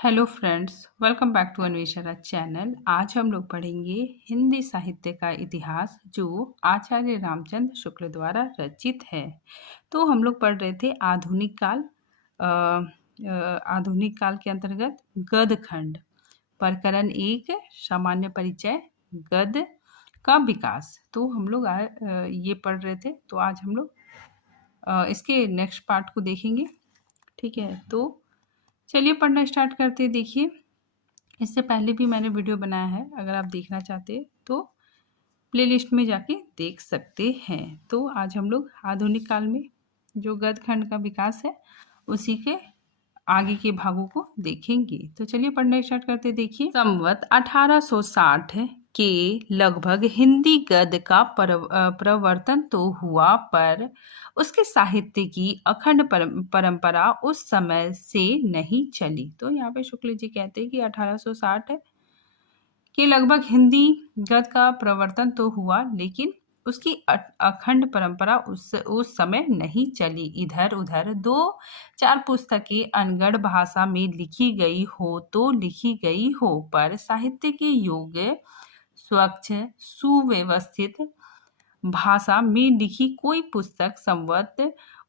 Hello friends, welcome back to Anveshana channel. आज हम लोग पढ़ेंगे हिंदी साहित्य का इतिहास जो आचार्य रामचंद्र शुक्ल द्वारा रचित है। तो हम लोग पढ़ रहे थे आधुनिक काल। आधुनिक काल के अंतर्गत गद्य खंड, प्रकरण 1 सामान्य परिचय, गद्य का विकास। तो हम लोग ये पढ़ रहे थे। तो आज हम लोग इसके नेक्स्ट पार्ट को देखेंगे। ठीक है, तो चलिए पढ़ना स्टार्ट करते हैं। देखिए, इससे पहले भी मैंने वीडियो बनाया है, अगर आप देखना चाहते हैं तो प्लेलिस्ट में जाके देख सकते हैं। तो आज हम लोग आधुनिक काल में जो गद्य खंड का विकास है उसी के आगे के भागों को देखेंगे। तो चलिए पढ़ना स्टार्ट करते हैं। देखिए, संवत 1860 के लगभग हिंदी गद्य का प्रवर्तन तो हुआ, पर उसके साहित्य की अखंड परंपरा उस समय से नहीं चली। तो यहाँ पे शुक्ल जी कहते हैं कि 1860 के लगभग हिंदी गद्य का प्रवर्तन तो हुआ, लेकिन उसकी अखंड परंपरा उस समय नहीं चली। इधर उधर 2-4 पुस्तकें अनगढ़ भाषा में लिखी गई हो तो लिखी गई हो, पर साहित्य के योग्य स्वच्छ सुव्यवस्थित भाषा में लिखी कोई पुस्तक संवत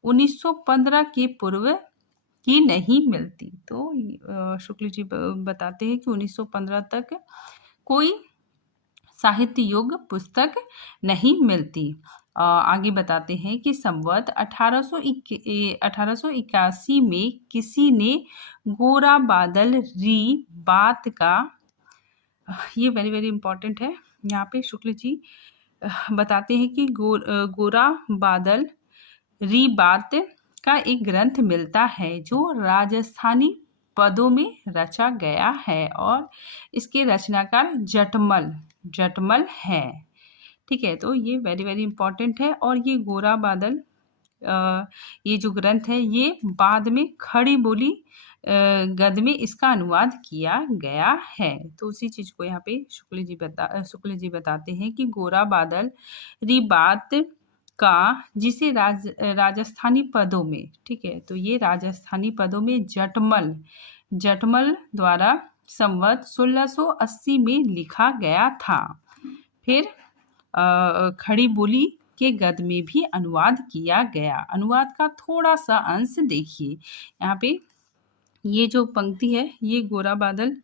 1915 के पूर्व की नहीं मिलती। तो शुक्ल जी बताते हैं कि 1915 तक कोई साहित्य योग्य पुस्तक नहीं मिलती। आगे बताते हैं कि संवत 1881 में किसी ने गोरा बादल री बात का, ये वेरी वेरी इंपॉर्टेंट है, यहाँ पे शुक्ल जी बताते हैं कि गोरा बादल री बात का एक ग्रंथ मिलता है जो राजस्थानी पदों में रचा गया है और इसके रचनाकार जटमल है। ठीक है, तो ये वेरी वेरी इंपॉर्टेंट है। और ये गोरा बादल ये जो ग्रंथ है ये बाद में खड़ी बोली गद्य में इसका अनुवाद किया गया है। तो उसी चीज को यहाँ पे शुक्ल जी बताते हैं कि गोरा बादल री बात का, जिसे राजस्थानी पदों में, ठीक है, तो ये राजस्थानी पदों में जटमल द्वारा संवत 1680 में लिखा गया था। फिर खड़ी बोली के गद्य में भी अनुवाद किया गया। अनुवाद का थोड़ा सा अंश देखिए, यहाँ पे ये जो पंक्ति है ये गोरा बादल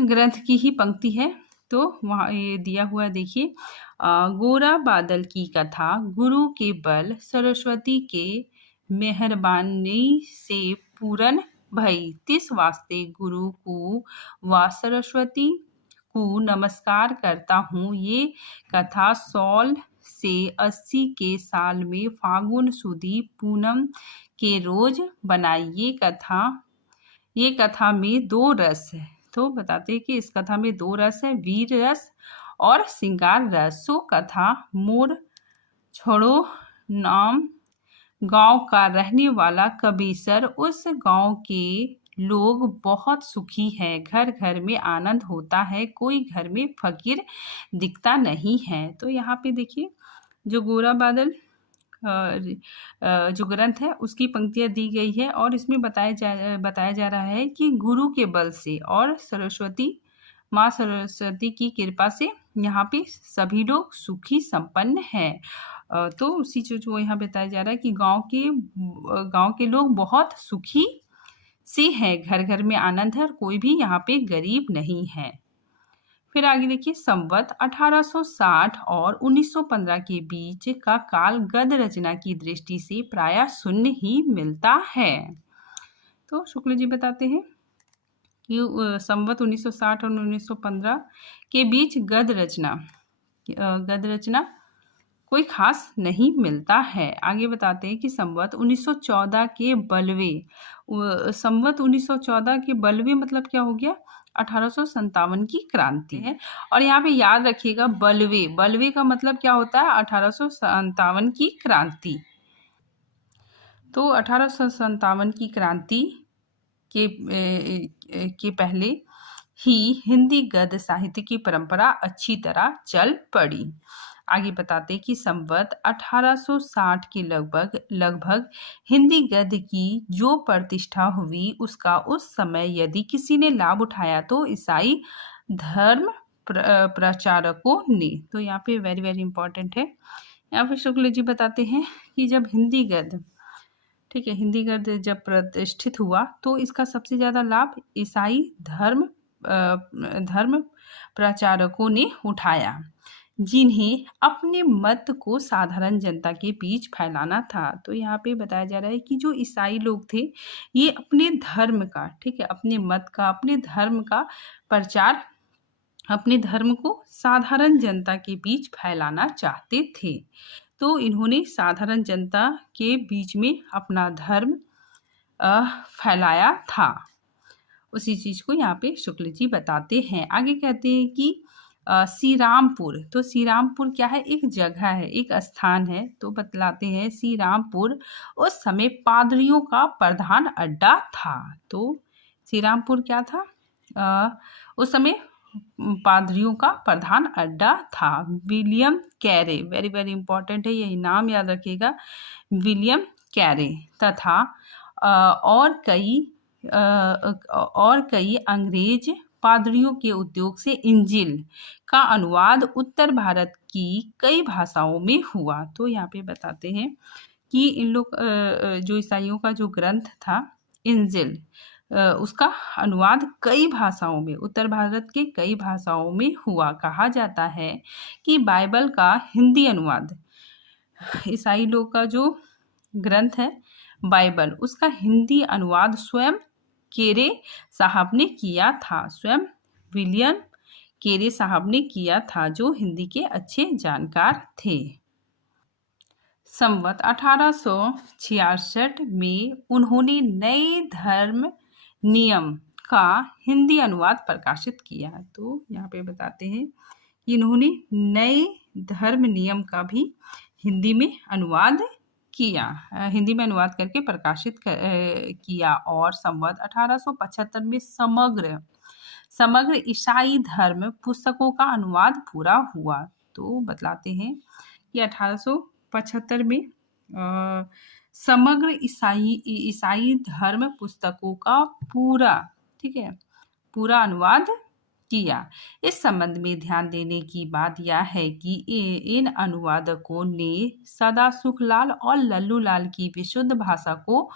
ग्रंथ की ही पंक्ति है। तो वहाँ ये दिया हुआ है, देखिए, गोरा बादल की कथा गुरु के बल सरस्वती के मेहरबानी से पूरन भई, तिस वास्ते गुरु को व सरस्वती को नमस्कार करता हूँ। ये कथा 16 से 80 के साल में फागुन सुदी पूनम के रोज बनाई। ये कथा में 2 रस है। तो बताते हैं कि इस कथा में 2 रस है, वीर रस और श्रृंगार रस। सो कथा मोर छोड़ो नाम गांव का रहने वाला कबीसर, उस गांव के लोग बहुत सुखी हैं, घर घर में आनंद होता है, कोई घर में फकीर दिखता नहीं है। तो यहाँ पे देखिए, जो गोरा बादल जो ग्रंथ है उसकी पंक्तियां दी गई है और इसमें बताया जा रहा है कि गुरु के बल से और माँ सरस्वती की कृपा से यहाँ पे सभी लोग सुखी संपन्न हैं। तो उसी चीज को यहाँ बताया जा रहा है कि गांव के लोग बहुत सुखी से हैं, घर घर में आनंद है और कोई भी यहाँ पे गरीब नहीं है। फिर आगे देखिए, संवत 1860 और 1915 के बीच का काल गद्य रचना की दृष्टि से प्रायः शून्य ही मिलता है। तो शुक्ल जी बताते हैं कि संवत 1960 और 1915 के बीच गद्य रचना कोई खास नहीं मिलता है। आगे बताते हैं कि संवत 1914 के बलवे मतलब क्या हो गया, 1857 की क्रांति है। और यहाँ पे याद रखिएगा, बलवे का मतलब क्या होता है, 1857 की क्रांति। तो 1857 की क्रांति के पहले ही हिंदी गद्य साहित्य की परंपरा अच्छी तरह चल पड़ी। आगे बताते हैं कि संवत 1860 के लगभग हिंदी गद्य की जो प्रतिष्ठा हुई उसका उस समय यदि किसी ने लाभ उठाया तो ईसाई धर्म प्रचारकों ने। तो यहाँ पे वेरी वेरी इंपॉर्टेंट है। यहाँ पे शुक्ल जी बताते हैं कि जब हिंदी गद्य, ठीक है, हिंदी गद्य जब प्रतिष्ठित हुआ तो इसका सबसे ज़्यादा लाभ ईसाई धर्म प्रचारकों ने उठाया, जिन्हें अपने मत को साधारण जनता के बीच फैलाना था। तो यहाँ पे बताया जा रहा है कि जो ईसाई लोग थे ये अपने धर्म का, ठीक है, अपने मत का, अपने धर्म का प्रचार, अपने धर्म को साधारण जनता के बीच फैलाना चाहते थे। तो इन्होंने साधारण जनता के बीच में अपना धर्म फैलाया था। उसी चीज़ को यहाँ पे शुक्ल जी बताते हैं। आगे कहते हैं कि श्री रामपुर, तो श्री रामपुर क्या है, एक जगह है, एक स्थान है। तो बतलाते हैं श्री रामपुर उस समय पादरियों का प्रधान अड्डा था। तो श्री रामपुर क्या था, उस समय पादरियों का प्रधान अड्डा था। विलियम कैरे, वेरी वेरी इंपॉर्टेंट है, यही नाम याद रखिएगा, विलियम कैरे तथा और कई अंग्रेज पादरियों के उद्योग से इंजिल का अनुवाद उत्तर भारत की कई भाषाओं में हुआ। तो यहाँ पे बताते हैं कि इन लोग जो ईसाइयों का जो ग्रंथ था इंजिल, उसका अनुवाद कई भाषाओं में, उत्तर भारत के कई भाषाओं में हुआ। कहा जाता है कि बाइबल का हिंदी अनुवाद, ईसाई लोग का जो ग्रंथ है बाइबल, उसका हिंदी अनुवाद स्वयं केरे साहब ने किया था, स्वयं विलियम केरे साहब ने किया था, जो हिंदी के अच्छे जानकार थे। संवत 1866 में उन्होंने नए धर्म नियम का हिंदी अनुवाद प्रकाशित किया। तो यहाँ पे बताते हैं कि इन्होंने नए धर्म नियम का भी हिंदी में अनुवाद किया, हिंदी में अनुवाद करके प्रकाशित किया। और संवत 1875 में समग्र ईसाई धर्म पुस्तकों का अनुवाद पूरा हुआ। तो बतलाते हैं कि 1875 में समग्र ईसाई धर्म पुस्तकों का पूरा, ठीक है, पूरा अनुवाद किया। इस संबंध में ध्यान देने की बात यह है कि इन अनुवादकों ने सदासुखलाल और लल्लूलाल की विशुद्ध भाषा को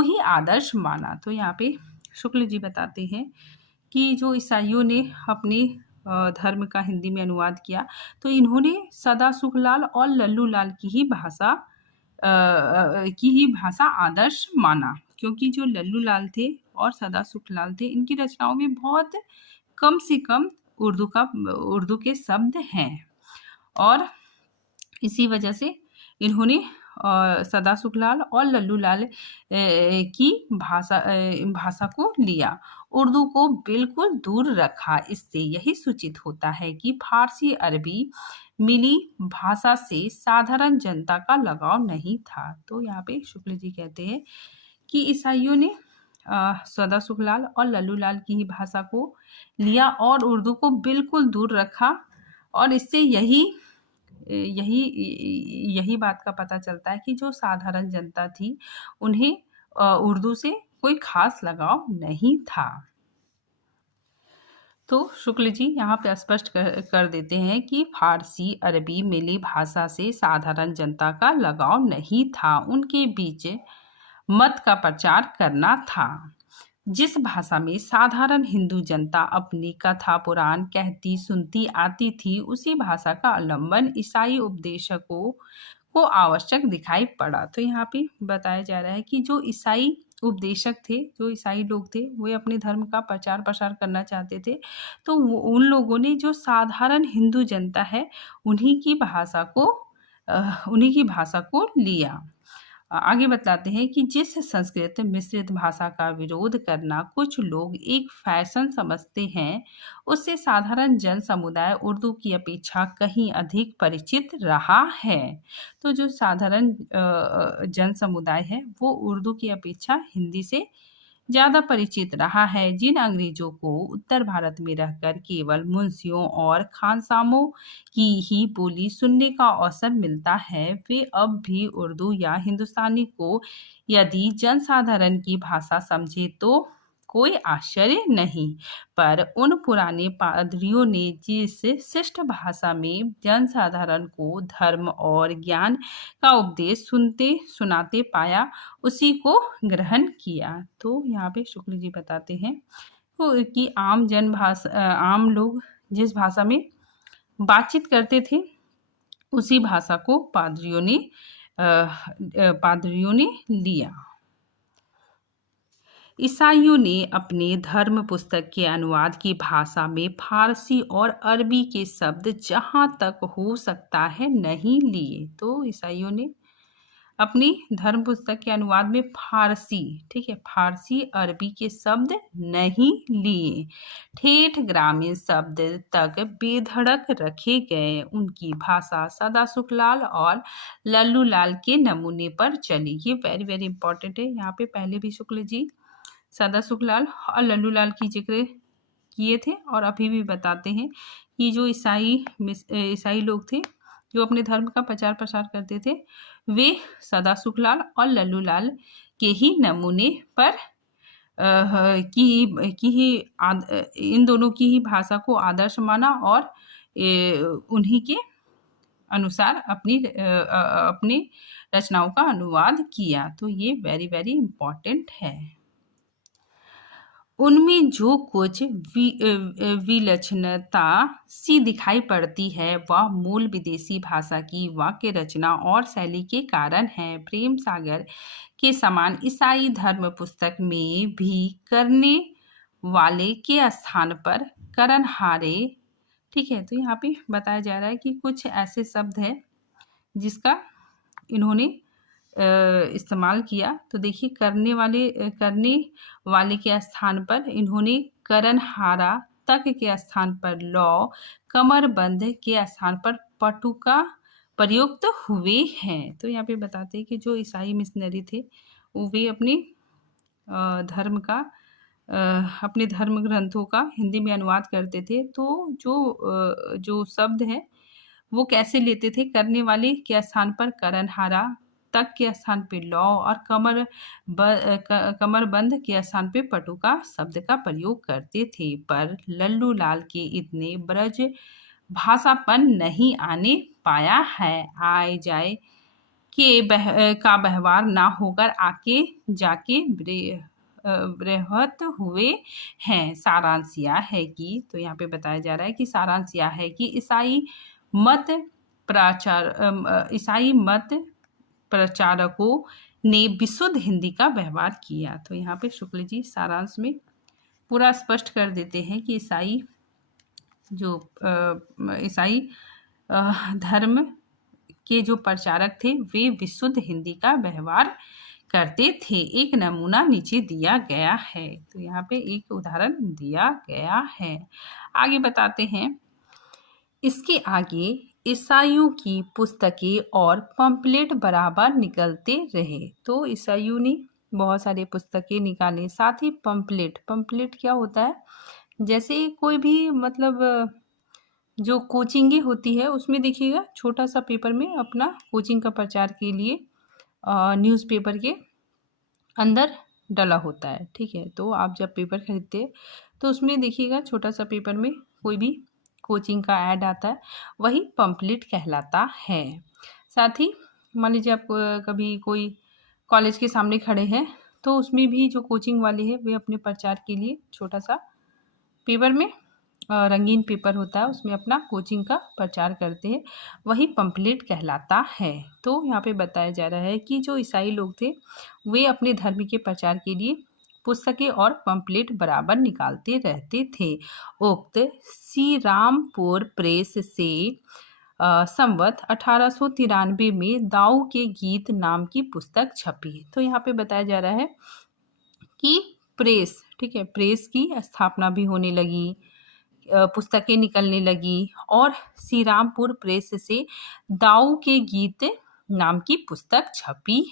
ही आदर्श माना। तो यहाँ पे शुक्ल जी बताते हैं कि जो ईसाइयों ने अपने धर्म का हिंदी में अनुवाद किया तो इन्होंने सदासुखलाल और लल्लूलाल की ही भाषा आदर्श माना, क्योंकि जो लल्लूलाल थे और सदासुखलाल थे इनकी रचनाओं में बहुत कम से कम उर्दू के शब्द हैं, और इसी वजह से इन्होंने सदासुखलाल और लल्लूलाल की भाषा को लिया, उर्दू को बिल्कुल दूर रखा। इससे यही सूचित होता है कि फारसी अरबी मिली भाषा से साधारण जनता का लगाव नहीं था। तो यहाँ पे शुक्ल जी कहते हैं कि ईसाइयों ने सदासुखलाल और लल्लूलाल की ही भाषा को लिया और उर्दू को बिल्कुल दूर रखा, और इससे यही बात का पता चलता है कि जो साधारण जनता थी उन्हें उर्दू से कोई खास लगाव नहीं था। तो शुक्ल जी यहाँ पे स्पष्ट कर देते हैं कि फारसी अरबी मिली भाषा से साधारण जनता का लगाव नहीं था, उनके बीच मत का प्रचार करना था। जिस भाषा में साधारण हिंदू जनता अपनी कथा पुराण कहती सुनती आती थी, उसी भाषा का अवलंबन ईसाई उपदेशकों को आवश्यक दिखाई पड़ा। तो यहाँ पे बताया जा रहा है कि जो ईसाई उपदेशक थे, जो ईसाई लोग थे, वो अपने धर्म का प्रचार प्रसार करना चाहते थे, तो उन लोगों ने जो साधारण हिंदू जनता है उन्हीं की भाषा को लिया। आगे बताते हैं कि जिस संस्कृत मिश्रित भाषा का विरोध करना कुछ लोग एक फैशन समझते हैं, उससे साधारण जन समुदाय उर्दू की अपेक्षा कहीं अधिक परिचित रहा है। तो जो साधारण जन समुदाय है वो उर्दू की अपेक्षा हिंदी से ज़्यादा परिचित रहा है। जिन अंग्रेजों को उत्तर भारत में रहकर केवल मुंशियों और खानसामों की ही बोली सुनने का अवसर मिलता है, वे अब भी उर्दू या हिंदुस्तानी को यदि जनसाधारण की भाषा समझे तो कोई आश्चर्य नहीं। पर उन पुराने पादरियों ने जिस शिष्ट भाषा में जनसाधारण को धर्म और ज्ञान का उपदेश सुनते सुनाते पाया, उसी को ग्रहण किया। तो यहाँ पे शुक्ल जी बताते हैं कि आम लोग जिस भाषा में बातचीत करते थे, उसी भाषा को पादरियों ने लिया। ईसाइयों ने अपने धर्म पुस्तक के अनुवाद की भाषा में फारसी और अरबी के शब्द जहाँ तक हो सकता है नहीं लिए। तो ईसाइयों ने अपनी धर्म पुस्तक के अनुवाद में फारसी, ठीक है, फारसी अरबी के शब्द नहीं लिए। ठेठ ग्रामीण शब्द तक बेधड़क रखे गए। उनकी भाषा सदासुखलाल और लल्लू लाल के नमूने पर चली। ये वेरी वेरी इंपॉर्टेंट है। यहाँ पे पहले भी शुक्ल जी सदासुखलाल और लल्लू लाल की जिक्र किए थे और अभी भी बताते हैं कि जो ईसाई लोग थे जो अपने धर्म का प्रचार प्रसार करते थे, वे सदासुखलाल और लल्लू लाल के ही नमूने पर इन दोनों की ही भाषा को आदर्श माना और उन्हीं के अनुसार अपनी रचनाओं का अनुवाद किया। तो ये वेरी वेरी इम्पोर्टेंट है। उनमें जो कुछ विलक्षणता सी दिखाई पड़ती है वह मूल विदेशी भाषा की वाक्य रचना और शैली के कारण है। प्रेम सागर के समान ईसाई धर्म पुस्तक में भी करने वाले के स्थान पर करनहारे, ठीक है। तो यहाँ पे बताया जा रहा है कि कुछ ऐसे शब्द हैं जिसका इन्होंने इस्तेमाल किया। तो देखिए, करने वाले के स्थान पर इन्होंने करनहारा, तक के स्थान पर लौ, कमरबंद के स्थान पर पटुका प्रयुक्त हुए हैं। तो यहाँ पे बताते हैं कि जो ईसाई मिशनरी थे वे अपने धर्म ग्रंथों का हिंदी में अनुवाद करते थे। तो जो शब्द है वो कैसे लेते थे? करने वाले के स्थान पर करनहारा, तक के स्थान पे लौ और कमरबंद के स्थान पे पटुका शब्द का प्रयोग करते थे। पर लल्लू लाल के इतने ब्रज भाषापन नहीं आने पाया है। आए जाए का व्यवहार ना होकर आके जाके बृहत हुए हैं। सारांश यह है कि, तो यहाँ पे बताया जा रहा है कि सारांश यह है कि ईसाई मत प्रचारकों ने विशुद्ध हिंदी का व्यवहार किया। तो यहाँ पे शुक्ल जी सारांश में पूरा स्पष्ट कर देते हैं कि ईसाई धर्म के जो प्रचारक थे वे विशुद्ध हिंदी का व्यवहार करते थे। एक नमूना नीचे दिया गया है। तो यहाँ पे एक उदाहरण दिया गया है। आगे बताते हैं। इसके आगे ईसाइयों की पुस्तकें और पंपलेट बराबर निकलते रहे। तो ईसाइयों ने बहुत सारी पुस्तकें निकाली, साथ ही पंपलेट क्या होता है? जैसे कोई भी मतलब जो कोचिंगें होती है उसमें देखिएगा छोटा सा पेपर में अपना कोचिंग का प्रचार के लिए न्यूज़पेपर के अंदर डला होता है, ठीक है। तो आप जब पेपर खरीदते हैं तो उसमें देखिएगा छोटा सा पेपर में कोई भी कोचिंग का ऐड आता है, वही पंपलेट कहलाता है। साथ ही मान लीजिए आप कभी कोई कॉलेज के सामने खड़े हैं तो उसमें भी जो कोचिंग वाले हैं वे अपने प्रचार के लिए छोटा सा पेपर में रंगीन पेपर होता है उसमें अपना कोचिंग का प्रचार करते हैं, वही पंपलेट कहलाता है। तो यहाँ पे बताया जा रहा है कि जो ईसाई लोग थे वे अपने धर्म के प्रचार के लिए पुस्तकें और पंपलेट बराबर निकालते रहते थे। उक्त श्री रामपुर प्रेस से संवत 1893 में दाऊ के गीत नाम की पुस्तक छपी। तो यहाँ पे बताया जा रहा है कि प्रेस, ठीक है, प्रेस की स्थापना भी होने लगी, पुस्तकें निकलने लगी और श्री रामपुर प्रेस से दाऊ के गीत नाम की पुस्तक छपी।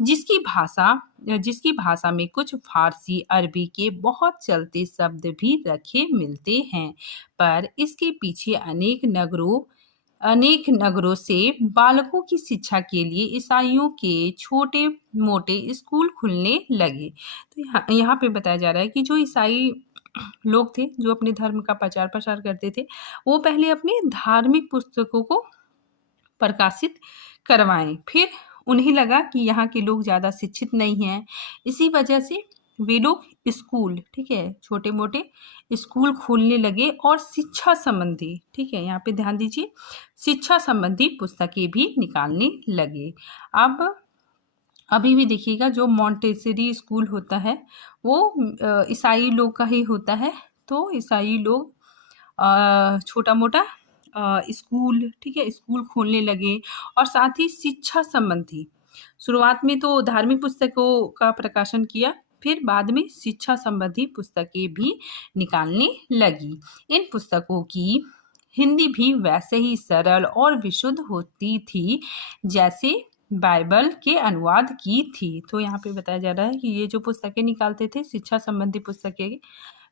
जिसकी भाषा में कुछ फारसी अरबी के बहुत चलते शब्द भी रखे मिलते हैं, पर इसके पीछे अनेक नगरों से बालकों की शिक्षा के लिए ईसाइयों के छोटे मोटे स्कूल खुलने लगे। तो यहाँ पे बताया जा रहा है कि जो ईसाई लोग थे जो अपने धर्म का प्रचार प्रसार करते थे, वो पहले अपने धार्मिक पुस्तकों को प्रकाशित करवाएं। फिर उन्हें लगा कि यहाँ के लोग ज़्यादा शिक्षित नहीं हैं, इसी वजह से वे लोग स्कूल, ठीक है, छोटे मोटे स्कूल खोलने लगे और शिक्षा संबंधी, ठीक है, यहाँ पे ध्यान दीजिए, शिक्षा संबंधी पुस्तकें भी निकालने लगे। अब अभी भी देखिएगा जो मॉन्टेसरी स्कूल होता है वो ईसाई लोग का ही होता है। तो ईसाई लोग छोटा मोटा स्कूल, ठीक है, स्कूल खोलने लगे और साथ ही शिक्षा संबंधी, शुरुआत में तो धार्मिक पुस्तकों का प्रकाशन किया, फिर बाद में शिक्षा संबंधी पुस्तकें भी निकालने लगी। इन पुस्तकों की हिंदी भी वैसे ही सरल और विशुद्ध होती थी जैसे बाइबल के अनुवाद की थी। तो यहाँ पे बताया जा रहा है कि ये जो पुस्तकें निकालते थे शिक्षा संबंधी पुस्तकें,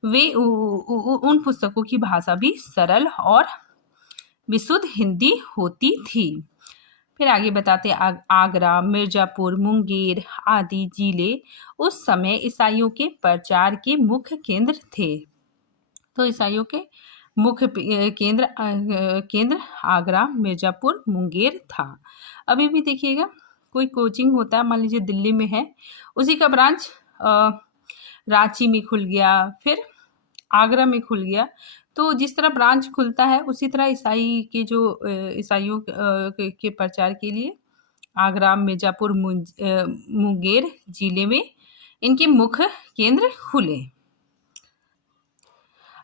वे उन पुस्तकों की भाषा भी सरल और विशुद्ध हिंदी होती थी। फिर आगे बताते आगरा, मिर्जापुर, मुंगेर आदि जिले उस समय ईसाइयों के प्रचार के मुख्य केंद्र थे। तो ईसाइयों के मुख्य केंद्र आगरा, मिर्जापुर, मुंगेर था। अभी भी देखिएगा कोई कोचिंग होता है, मान लीजिए दिल्ली में है, उसी का ब्रांच रांची में खुल गया, फिर आगरा में खुल गया। तो जिस तरह ब्रांच खुलता है उसी तरह ईसाइयों के प्रचार के लिए आगरा, मिर्जापुर, मुंगेर जिले में इनके मुख्य केंद्र खुले।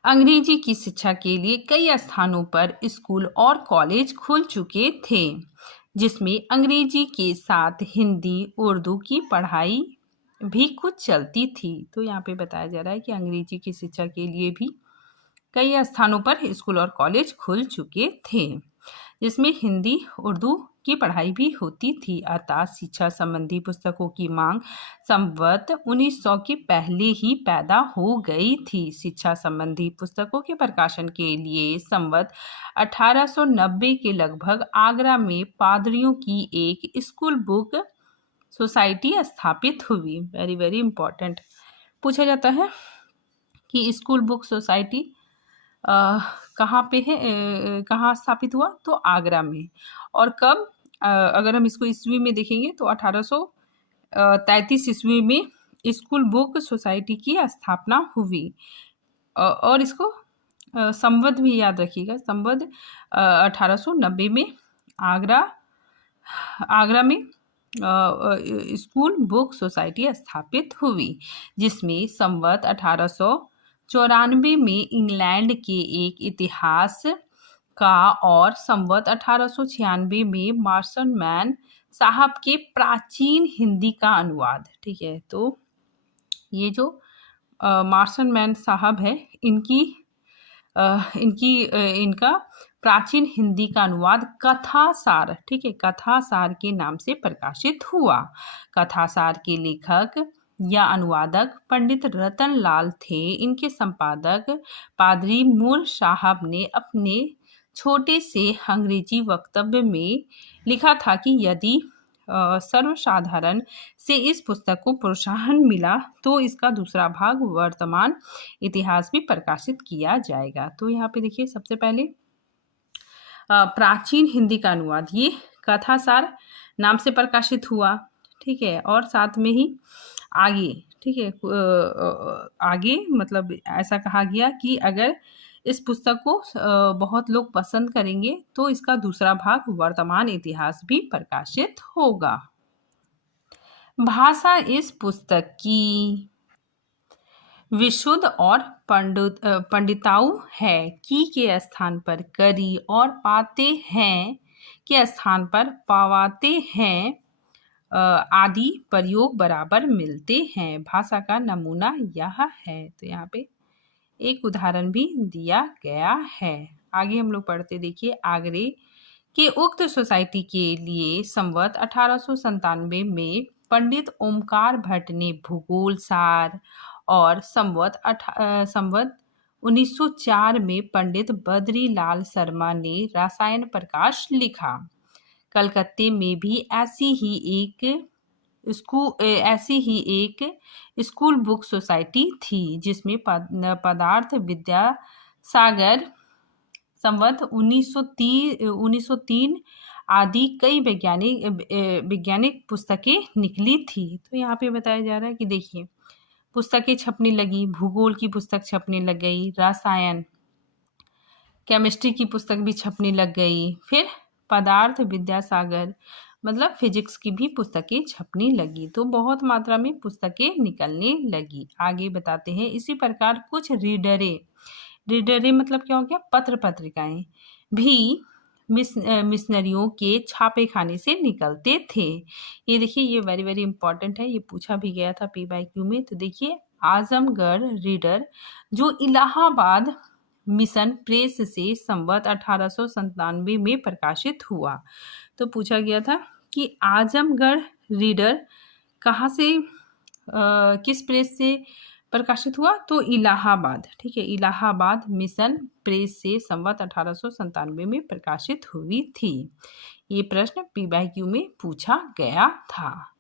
अंग्रेजी की शिक्षा के लिए कई स्थानों पर स्कूल और कॉलेज खुल चुके थे, जिसमें अंग्रेजी के साथ हिंदी, उर्दू की पढ़ाई भी कुछ चलती थी। तो यहाँ पे बताया जा रहा है कि अंग्रेजी की शिक्षा के लिए भी कई स्थानों पर स्कूल और कॉलेज खुल चुके थे, जिसमें हिंदी, उर्दू की पढ़ाई भी होती थी। अर्थात शिक्षा संबंधी पुस्तकों की मांग संवत 1900 के पहले ही पैदा हो गई थी। शिक्षा संबंधी पुस्तकों के प्रकाशन के लिए संवत 1890 के लगभग आगरा में पादरियों की एक स्कूल बुक सोसाइटी स्थापित हुई। वेरी वेरी इंपॉर्टेंट पूछा जाता है कि स्कूल बुक सोसाइटी कहाँ पे है, कहाँ स्थापित हुआ? तो आगरा में। और कब? अगर हम इसको ईस्वी में देखेंगे तो 1833 ईस्वी में स्कूल बुक सोसाइटी की स्थापना हुई। और इसको संवत भी याद रखिएगा, संवत 1890 में आगरा में स्कूल बुक सोसाइटी स्थापित हुई, जिसमें संवत 1894 में इंग्लैंड के एक इतिहास का और संवत 1896 में मार्शन मैन साहब के प्राचीन हिंदी का अनुवाद, ठीक है। तो ये जो मार्शन मैन साहब है इनका प्राचीन हिंदी का अनुवाद कथासार, ठीक है, कथासार के नाम से प्रकाशित हुआ। कथासार के लेखक या अनुवादक पंडित रतन लाल थे। इनके संपादक पादरी मूर साहब ने अपने छोटे से अंग्रेजी वक्तव्य में लिखा था कि यदि सर्वसाधारण से इस पुस्तक को प्रोत्साहन मिला तो इसका दूसरा भाग वर्तमान इतिहास भी प्रकाशित किया जाएगा। तो यहाँ पे देखिए सबसे पहले प्राचीन हिंदी का अनुवाद ये कथासार नाम से प्रकाशित हुआ, ठीक है। और साथ में ही आगे, ठीक है, आगे मतलब ऐसा कहा गया कि अगर इस पुस्तक को बहुत लोग पसंद करेंगे तो इसका दूसरा भाग वर्तमान इतिहास भी प्रकाशित होगा। भाषा इस पुस्तक की विशुद्ध और पंडिताऊ है की के स्थान पर करी और पाते हैं के स्थान पर पावाते हैं आदि प्रयोग बराबर मिलते हैं। भाषा का नमूना यह है। तो यहाँ पे एक उदाहरण भी दिया गया है। आगे हम लोग पढ़ते देखिए। आगरे के उक्त सोसाइटी के लिए संवत 1897 में पंडित ओमकार भट्ट ने भूगोल सार और संवत 1904 में पंडित बद्रीलाल शर्मा ने रसायन प्रकाश लिखा। कलकत्ते में भी ऐसी ही एक स्कूल बुक सोसाइटी थी जिसमें पदार्थ विद्या सागर संवत 1903 आदि कई वैज्ञानिक पुस्तकें निकली थी। तो यहाँ पे बताया जा रहा है कि देखिए पुस्तकें छपने लगी, भूगोल की पुस्तक छपने लग गई, रसायन केमिस्ट्री की पुस्तक भी छपने लग गई, फिर पदार्थ विद्यासागर मतलब फिजिक्स की भी पुस्तकें छपने लगी। तो बहुत मात्रा में पुस्तकें निकलने लगी। आगे बताते हैं, इसी प्रकार कुछ रीडरे मतलब क्या हो गया, पत्र पत्रिकाएं भी मिशनरियों के छापे खाने से निकलते थे। ये देखिए, ये वेरी वेरी इंपॉर्टेंट है, ये पूछा भी गया था PYQ में। तो देखिए, आजमगढ़ रीडर जो इलाहाबाद मिशन प्रेस से संवत 1897 में प्रकाशित हुआ। तो पूछा गया था कि आजमगढ़ रीडर कहाँ से किस प्रेस से प्रकाशित हुआ, तो इलाहाबाद, ठीक है, इलाहाबाद मिशन प्रेस से संवत 1897 में प्रकाशित हुई थी। ये प्रश्न PYQ में पूछा गया था।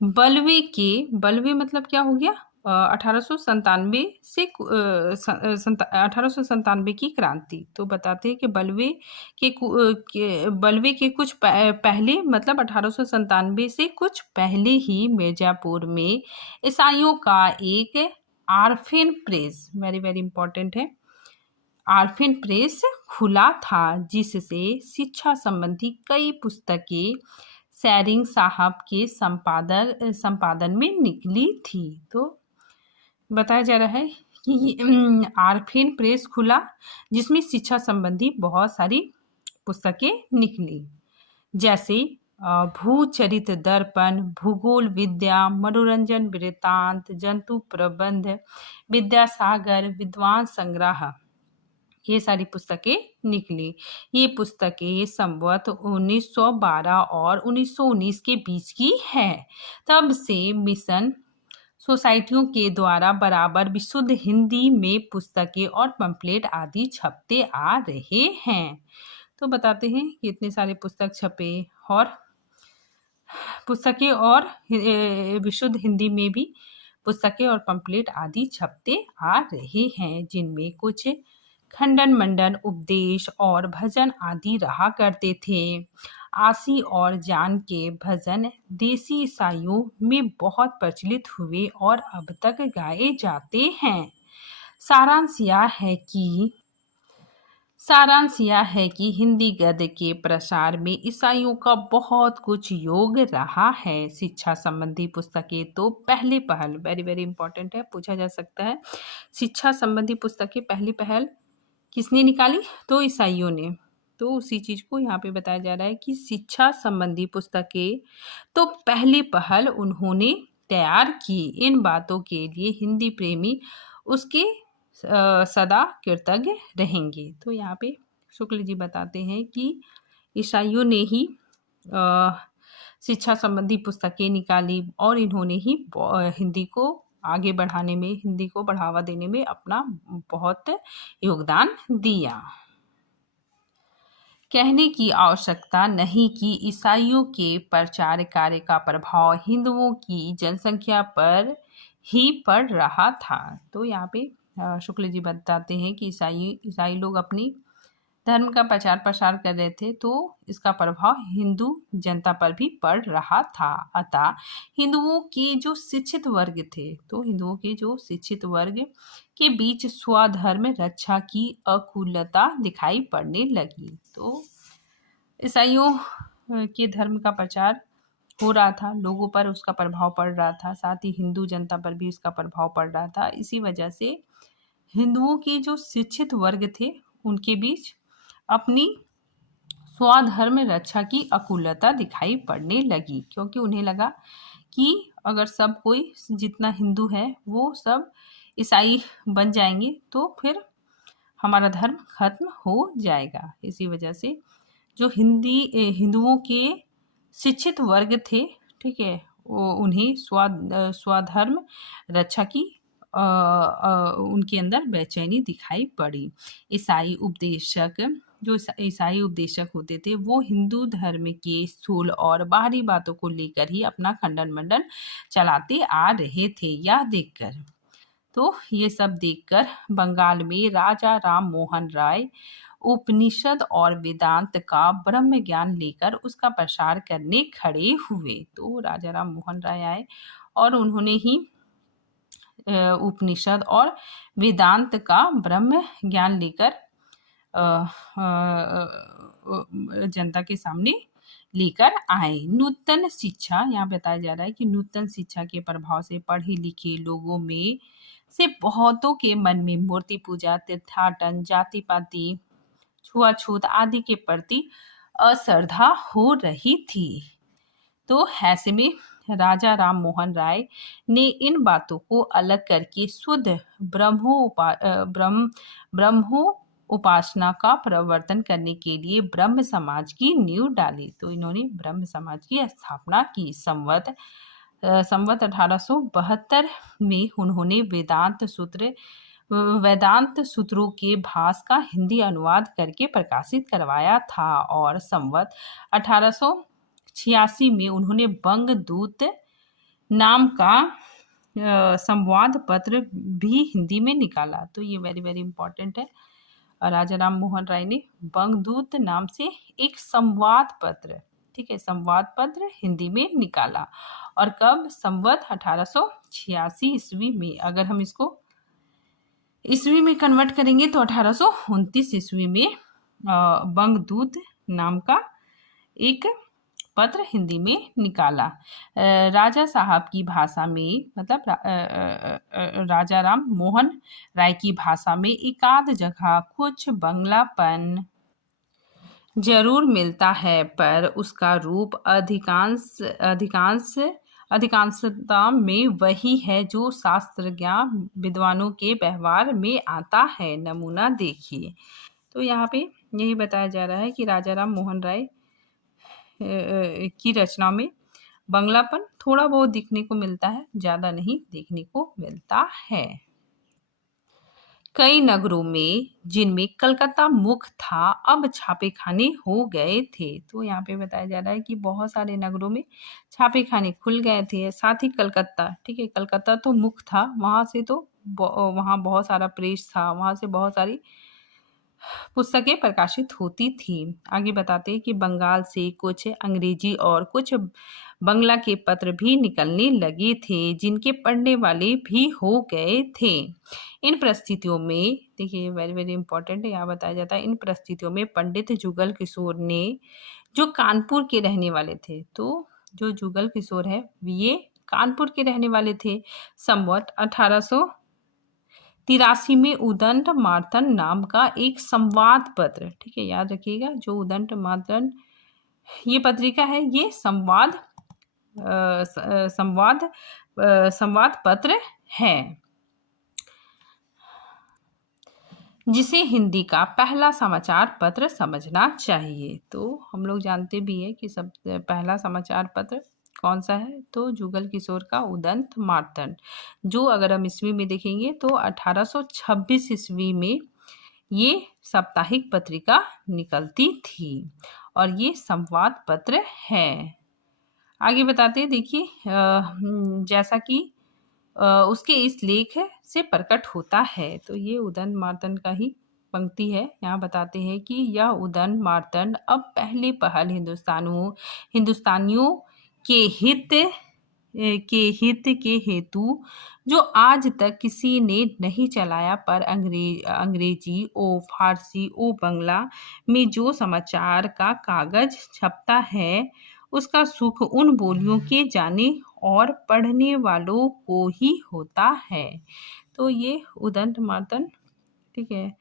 बलवे मतलब क्या हो गया, 1897 की क्रांति। तो बताते हैं कि बलवे के कुछ पहले मतलब 1897 से कुछ पहले ही मिर्जापुर में ईसाइयों का एक आर्फेन प्रेस, वेरी वेरी इंपॉर्टेंट है, आर्फेन प्रेस खुला था जिससे शिक्षा संबंधी कई पुस्तकें सैरिंग साहब के संपादन में निकली थी। तो बताया जा रहा है कि आर्फेन प्रेस खुला जिसमें शिक्षा संबंधी बहुत सारी पुस्तकें निकली, जैसे भूचरित दर्पण, भूगोल विद्या, मनोरंजन वृत्तांत, जंतु प्रबंध, विद्यासागर, विद्वान संग्रह, ये सारी पुस्तकें निकली। ये पुस्तकें संवत 1912 और 1919 के बीच की है। तब से मिशन सोसाइटियों के द्वारा बराबर विशुद्ध हिंदी में पुस्तकें और पंपलेट आदि छपते आ रहे हैं। तो बताते हैं कि इतने सारे पुस्तक छपे और पुस्तकें और विशुद्ध हिंदी में भी पुस्तकें और पंपलेट आदि छपते आ रहे हैं, जिनमें कुछ खंडन मंडन, उपदेश और भजन आदि रहा करते थे। आसी और जान के भजन देसी ईसाइयों में बहुत प्रचलित हुए और अब तक गाए जाते हैं। सारांश यह है कि हिंदी गद्य के प्रसार में ईसाइयों का बहुत कुछ योग रहा है। शिक्षा संबंधी पुस्तकें तो पहली पहल, वेरी वेरी इंपॉर्टेंट है, पूछा जा सकता है, शिक्षा संबंधी पुस्तकें पहली पहल किसने निकाली, तो ईसाइयों ने। तो उसी चीज को यहाँ पे बताया जा रहा है कि शिक्षा संबंधी पुस्तकें तो पहली पहल उन्होंने तैयार की। इन बातों के लिए हिंदी प्रेमी उसके सदा कृतज्ञ रहेंगे। तो यहाँ पे शुक्ल जी बताते हैं कि ईसाइयों ने ही शिक्षा संबंधी पुस्तकें निकाली और इन्होंने ही हिंदी को आगे बढ़ाने में, हिंदी को बढ़ावा देने में अपना बहुत योगदान दिया। कहने की आवश्यकता नहीं कि ईसाइयों के प्रचार कार्य का प्रभाव हिंदुओं की जनसंख्या पर ही पड़ रहा था। तो यहाँ पे शुक्ल जी बताते हैं कि ईसाई लोग अपनी धर्म का प्रचार प्रसार कर रहे थे, तो इसका प्रभाव हिंदू जनता पर भी पड़ रहा था। अतः हिंदुओं के जो शिक्षित वर्ग थे, तो हिंदुओं के जो शिक्षित वर्ग के बीच स्वधर्म रक्षा की अकुलता दिखाई पड़ने लगी। तो ईसाइयों के धर्म का प्रचार हो रहा था, लोगों पर उसका प्रभाव पड़ रहा था, साथ ही हिंदू जनता पर भी उसका प्रभाव पड़ रहा था। इसी वजह से हिंदुओं के जो शिक्षित वर्ग थे उनके बीच अपनी स्वधर्म रक्षा की अकुलता दिखाई पड़ने लगी, क्योंकि उन्हें लगा कि अगर सब कोई जितना हिंदू है वो सब ईसाई बन जाएंगे तो फिर हमारा धर्म खत्म हो जाएगा। इसी वजह से जो हिंदुओं के शिक्षित वर्ग थे, ठीक है, वो उन्हें स्वधर्म रक्षा की उनके अंदर बेचैनी दिखाई पड़ी। ईसाई उपदेशक जो ईसाई उपदेशक होते थे वो हिंदू धर्म के स्थूल और बाहरी बातों को लेकर ही अपना खंडन मंडन चलाते आ रहे थे। यह देखकर तो ये सब देखकर बंगाल में राजा राम मोहन राय उपनिषद और वेदांत का ब्रह्म ज्ञान लेकर उसका प्रसार करने खड़े हुए। तो राजा राम मोहन राय आए और उन्होंने ही उपनिषद और वेदांत का ब्रह्म ज्ञान लेकर जनता के सामने लेकर आए। नूतन शिक्षा, यहाँ बताया जा रहा है कि नूतन शिक्षा के प्रभाव से पढ़े लिखे लोगों में से बहुतों के मन में मूर्ति पूजा, तीर्थाटन, जाति पाति, छुआछूत आदि के प्रति अश्रद्धा हो रही थी। तो ऐसे में राजा राम मोहन राय ने इन बातों को अलग करके शुद्ध ब्रह्मोपासना का प्रवर्तन करने के लिए ब्रह्म समाज की नींव डाली। तो इन्होंने ब्रह्म समाज की स्थापना की। संवत 1872 में उन्होंने वेदांत सूत्रों के भाष का हिंदी अनुवाद करके प्रकाशित करवाया था और संवत 1886 में उन्होंने बंगदूत नाम का संवाद पत्र भी हिंदी में निकाला। तो ये वेरी वेरी इंपॉर्टेंट है। राजा राम मोहन राय ने बंगदूत नाम से एक संवाद पत्र, ठीक है, संवाद पत्र हिंदी में निकाला। और कब? संवत 1886 ईस्वी में। अगर हम इसको ईस्वी में कन्वर्ट करेंगे तो 1829 ईस्वी में बंगदूत नाम का एक पत्र हिंदी में निकाला। राजा साहब की भाषा में, मतलब राजा राम मोहन राय की भाषा में एकाध जगह कुछ बंगलापन जरूर मिलता है, पर उसका रूप अधिकांशता में वही है जो शास्त्रज्ञ विद्वानों के व्यवहार में आता है। नमूना देखिए। तो यहाँ पे यही बताया जा रहा है कि राजा राम मोहन राय की रचना में बंगलापन थोड़ा बहुत दिखने को मिलता है, ज़्यादा नहीं देखने को मिलता है। कई नगरों में जिनमें कलकत्ता मुख्य था अब छापेखाने हो गए थे। तो यहाँ पे बताया जा रहा है कि बहुत सारे नगरों में छापेखाने खुल गए थे। साथ ही कलकत्ता, ठीक है, कलकत्ता तो मुख्य था, वहाँ से तो वहाँ बहुत सारा प्रेस था, वहाँ से बहुत सारी पुस्तकें प्रकाशित होती थी। आगे बताते हैं कि बंगाल से कुछ अंग्रेजी और कुछ बंगला के पत्र भी निकलने लगे थे, जिनके पढ़ने वाले भी हो गए थे। इन परिस्थितियों में, देखिए वेरी वेरी इंपॉर्टेंट है, यहाँ बताया जाता है, इन परिस्थितियों में पंडित जुगल किशोर ने, जो कानपुर के रहने वाले थे, तो जो जुगल किशोर है ये कानपुर के रहने वाले थे, संवत 1883 में उदंड मार्तन नाम का एक संवाद पत्र, ठीक है, याद रखिएगा, जो उदंड मार्तन ये पत्रिका है, ये संवाद पत्र है, जिसे हिंदी का पहला समाचार पत्र समझना चाहिए। तो हम लोग जानते भी हैं कि सब पहला समाचार पत्र कौन सा है, तो जुगल किशोर का उदंत मार्तंड, जो अगर हम ईस्वी में देखेंगे तो 1826 ईस्वी में ये साप्ताहिक पत्रिका निकलती थी और ये संवाद पत्र है। आगे बताते हैं, देखिए जैसा कि उसके इस लेख से प्रकट होता है, तो ये उदंत मार्तंड का ही पंक्ति है। यहाँ बताते हैं कि यह उदंत मार्तंड अब पहले पहल हिंदुस्तानियों के हित के हेतु जो आज तक किसी ने नहीं चलाया, पर अंग्रेजी ओ फारसी ओ बंगला में जो समाचार का कागज छपता है उसका सुख उन बोलियों के जाने और पढ़ने वालों को ही होता है। तो ये उदंत मार्तंड, ठीक है,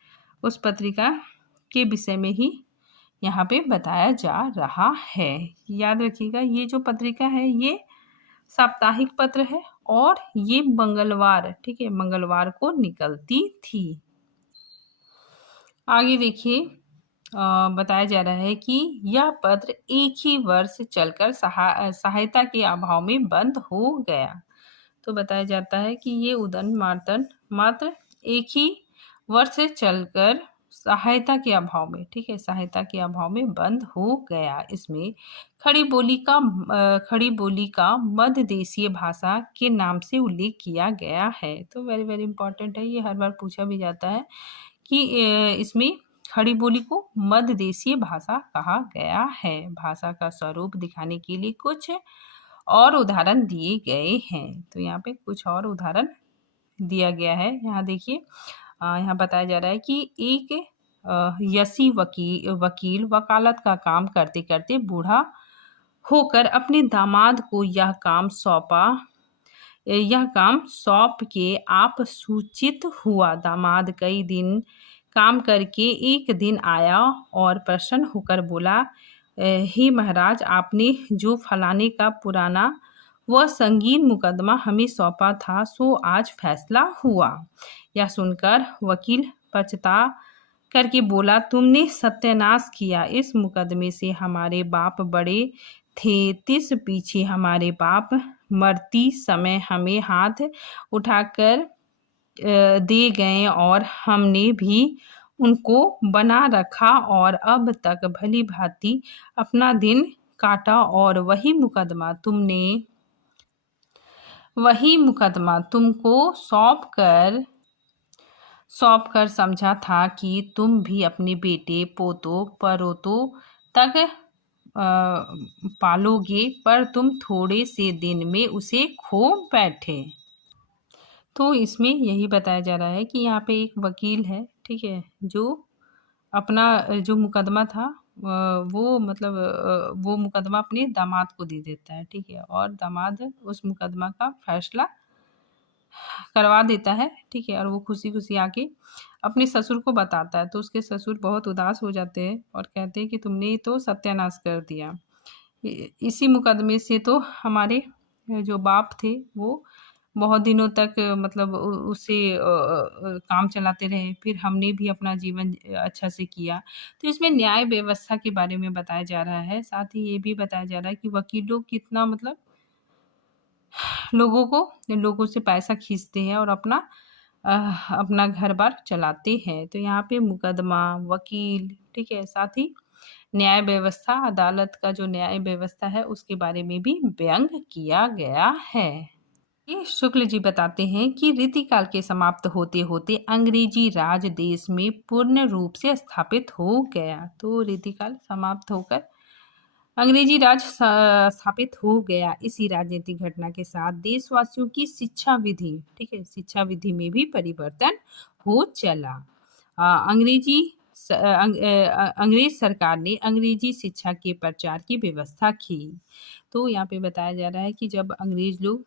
उस पत्रिका के विषय में ही यहाँ पे बताया जा रहा है। याद रखिएगा, ये जो पत्रिका है ये साप्ताहिक पत्र है और ये मंगलवार, ठीक है, मंगलवार को निकलती थी। आगे देखिए, बताया जा रहा है कि यह पत्र एक ही वर्ष चलकर सहायता के अभाव में बंद हो गया। तो बताया जाता है कि ये उदंड मार्तन मात्र एक ही वर्ष चलकर सहायता के अभाव में, ठीक है, सहायता के अभाव में बंद हो गया। इसमें खड़ी बोली का मध्य देशीय भाषा के नाम से उल्लेख किया गया है। तो वेरी वेरी इंपॉर्टेंट है, ये हर बार पूछा भी जाता है कि इसमें खड़ी बोली को मध्य देशीय भाषा कहा गया है। भाषा का स्वरूप दिखाने के लिए कुछ और उदाहरण दिए गए हैं। तो यहाँ पे कुछ और उदाहरण दिया गया है। यहाँ देखिए, यहाँ बताया जा रहा है कि एक यसी वकील वकालत का काम करते करते बूढ़ा होकर अपने दामाद को यह काम सौंप के आप सूचित हुआ। दामाद कई दिन काम करके एक दिन आया और प्रसन्न होकर बोला, हे महाराज, आपने जो फलाने का पुराना वह संगीन मुकदमा हमें सौंपा था, सो आज फैसला हुआ। यह सुनकर वकील पछता करके बोला, तुमने सत्यानाश किया। इस मुकदमे से हमारे बाप बड़े थे, तिस पीछे हमारे बाप मरती समय हमें हाथ उठाकर दे गए और हमने भी उनको बना रखा और अब तक भली भांति अपना दिन काटा, और वही मुकदमा तुमको सौंप कर समझा था कि तुम भी अपने बेटे पोतों परोतों तक पालोगे, पर तुम थोड़े से दिन में उसे खो बैठे। तो इसमें यही बताया जा रहा है कि यहाँ पे एक वकील है, ठीक है, जो अपना जो मुकदमा था वो मुकदमा अपने दामाद को दे देता है, ठीक है, और दामाद उस मुकदमा का फैसला करवा देता है, ठीक है, और वो खुशी खुशी आके अपने ससुर को बताता है। तो उसके ससुर बहुत उदास हो जाते हैं और कहते हैं कि तुमने तो सत्यानाश कर दिया। इसी मुकदमे से तो हमारे जो बाप थे वो बहुत दिनों तक उससे काम चलाते रहे, फिर हमने भी अपना जीवन अच्छा से किया। तो इसमें न्याय व्यवस्था के बारे में बताया जा रहा है। साथ ही ये भी बताया जा रहा है कि वकील लोग कितना लोगों से पैसा खींचते हैं और अपना घर बार चलाते हैं। तो यहाँ पे मुकदमा, वकील, ठीक है, साथ ही न्याय व्यवस्था, अदालत का जो न्याय व्यवस्था है उसके बारे में भी व्यंग किया गया है। ये शुक्ल जी बताते हैं कि रीतिकाल के समाप्त होते होते अंग्रेजी राज देश में पूर्ण रूप से स्थापित हो गया। तो रीतिकाल समाप्त होकर अंग्रेजी राज स्थापित हो गया। इसी राजनीतिक घटना के साथ देशवासियों की शिक्षा विधि, ठीक है, शिक्षा विधि में भी परिवर्तन हो चला। अंग्रेज सरकार ने अंग्रेजी शिक्षा के प्रचार की व्यवस्था की। तो यहाँ पे बताया जा रहा है कि जब अंग्रेज लोग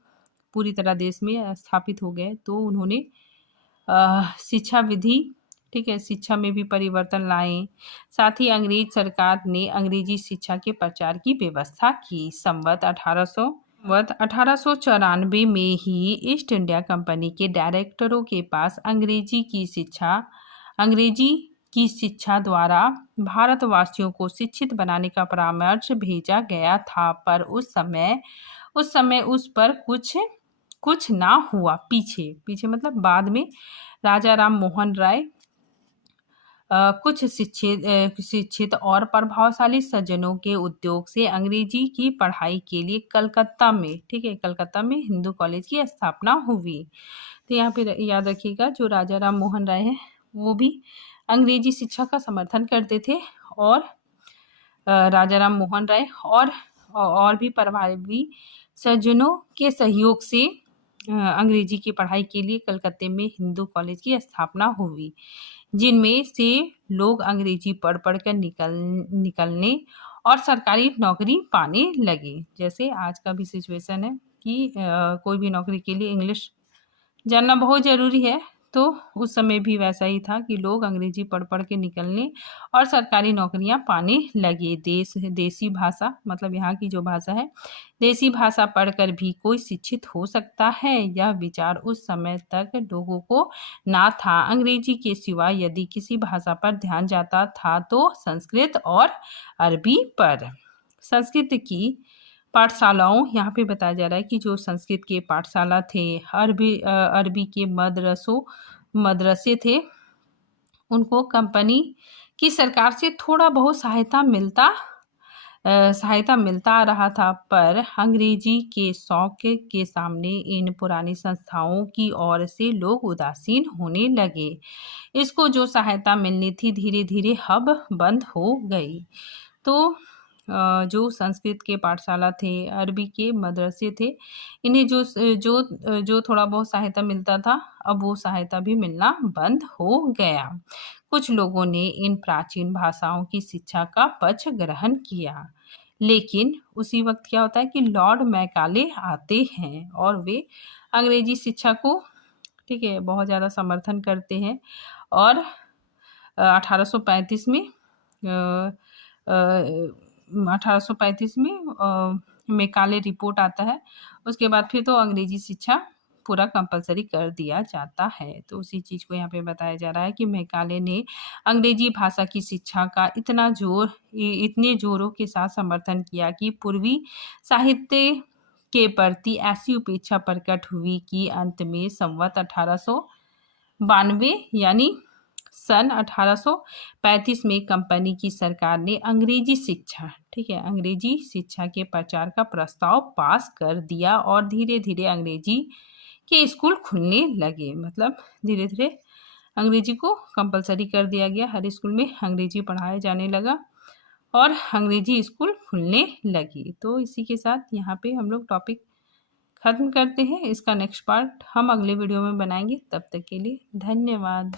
पूरी तरह देश में स्थापित हो गए तो उन्होंने शिक्षा विधि, ठीक है, शिक्षा में भी परिवर्तन लाए। साथ ही अंग्रेज सरकार ने अंग्रेजी शिक्षा के प्रचार की व्यवस्था की। संवत 1894 में ही ईस्ट इंडिया कंपनी के डायरेक्टरों के पास अंग्रेजी की शिक्षा द्वारा भारतवासियों को शिक्षित बनाने का परामर्श भेजा गया था, पर उस समय उस पर कुछ ना हुआ। पीछे बाद में राजा राम मोहन राय कुछ शिक्षित और प्रभावशाली सज्जनों के उद्योग से अंग्रेजी की पढ़ाई के लिए कलकत्ता में, ठीक है, कलकत्ता में हिंदू कॉलेज की स्थापना हुई। तो यहाँ पे याद रखिएगा, जो राजा राम मोहन राय हैं वो भी अंग्रेजी शिक्षा का समर्थन करते थे, और राजा राम मोहन राय और भी प्रभावी सज्जनों के सहयोग से अंग्रेजी की पढ़ाई के लिए कलकत्ते में हिंदू कॉलेज की स्थापना हुई, जिनमें से लोग अंग्रेजी पढ़ कर निकलने और सरकारी नौकरी पाने लगे। जैसे आज का भी सिचुएशन है कि कोई भी नौकरी के लिए इंग्लिश जानना बहुत ज़रूरी है। तो उस समय भी वैसा ही था कि लोग अंग्रेजी पढ़ पढ़ के निकलने और सरकारी नौकरियां पाने लगे। देसी भाषा, मतलब यहाँ की जो भाषा है, देसी भाषा पढ़कर भी कोई शिक्षित हो सकता है, यह विचार उस समय तक लोगों को ना था। अंग्रेजी के सिवा यदि किसी भाषा पर ध्यान जाता था तो संस्कृत और अरबी पर। संस्कृत की पाठशालाओं, यहाँ पे बताया जा रहा है कि जो संस्कृत के पाठशाला थे, अरबी के मदरसे थे, उनको कंपनी की सरकार से थोड़ा बहुत सहायता मिलता आ रहा था, पर अंग्रेजी के शौक के सामने इन पुरानी संस्थाओं की ओर से लोग उदासीन होने लगे। इसको जो सहायता मिलनी थी धीरे धीरे अब बंद हो गई। तो जो संस्कृत के पाठशाला थे, अरबी के मदरसे थे, इन्हें जो थोड़ा बहुत सहायता मिलता था, अब वो सहायता भी मिलना बंद हो गया। कुछ लोगों ने इन प्राचीन भाषाओं की शिक्षा का पक्ष ग्रहण किया, लेकिन उसी वक्त क्या होता है कि लॉर्ड मैकाले आते हैं और वे अंग्रेजी शिक्षा को, ठीक है, बहुत ज़्यादा समर्थन करते हैं। और 1835 में मैकाले रिपोर्ट आता है। उसके बाद फिर तो अंग्रेजी शिक्षा पूरा कंपलसरी कर दिया जाता है। तो उसी चीज़ को यहाँ पे बताया जा रहा है कि मैकाले ने अंग्रेजी भाषा की शिक्षा का इतने जोरों के साथ समर्थन किया कि पूर्वी साहित्य के प्रति ऐसी उपेक्षा प्रकट हुई कि अंत में संवत 1892 यानी सन 1835 में कंपनी की सरकार ने अंग्रेजी शिक्षा, ठीक है, अंग्रेजी शिक्षा के प्रचार का प्रस्ताव पास कर दिया और धीरे धीरे अंग्रेजी के स्कूल खुलने लगे। मतलब धीरे धीरे अंग्रेजी को कंपलसरी कर दिया गया, हर स्कूल में अंग्रेजी पढ़ाया जाने लगा और अंग्रेजी स्कूल खुलने लगी। तो इसी के साथ यहाँ पे हम लोग टॉपिक खत्म करते हैं। इसका नेक्स्ट पार्ट हम अगले वीडियो में बनाएंगे। तब तक के लिए धन्यवाद।